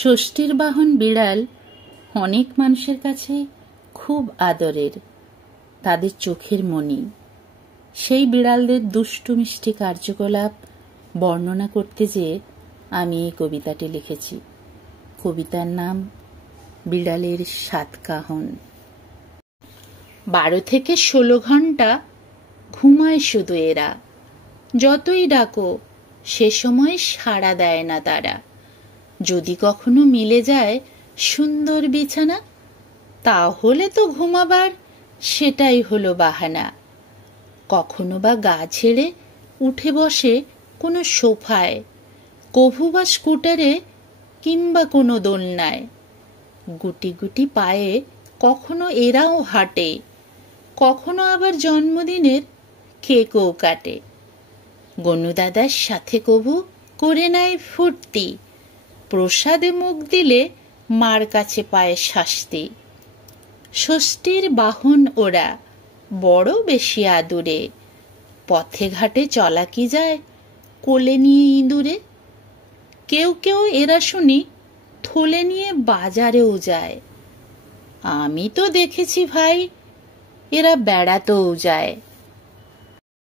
ষষ্ঠীর বাহন বিড়াল অনেক মানুষের কাছে খুব আদরের, তাদের চোখের মণি। সেই বিড়ালদের দুষ্টু মিষ্টি কার্যকলাপ বর্ণনা করতে যেয়ে আমি এই কবিতাটি লিখেছি। কবিতার নাম বিড়ালের সাতকাহন। 12 থেকে 16 ঘন্টা ঘুমায় শুধু এরা, যতই ডাকো সে সময় সাড়া দেয় না তারা। যদি কখনো মিলে যায় সুন্দর বিছানা, তাহলে তো ঘুমাবার সেটাই হলো বাহানা। কখনো বা গা ছেড়ে উঠে বসে কোনো সোফায়, কভু বা স্কুটারে কিংবা কোনো দোলনায়। গুটি গুটি পায়ে কখনো এরাও হাঁটে, কখনো আবার জন্মদিনের কেকও কাটে। গনুদাদার সাথে কভু করে নেয় ফুর্তি, প্রসাদে মুখ দিলে মার কাছে পায় শাস্তি। ষষ্ঠীর বাহন ওরা বড় বেশি আদুরে, পথে ঘাটে চলা কি যায় কোলে নিয়ে ইঁদুরে। কেউ কেউ এরা শুনি থলে নিয়ে বাজারেও যায়। আমি তো দেখেছি ভাই এরা বেড়াতেও যায়।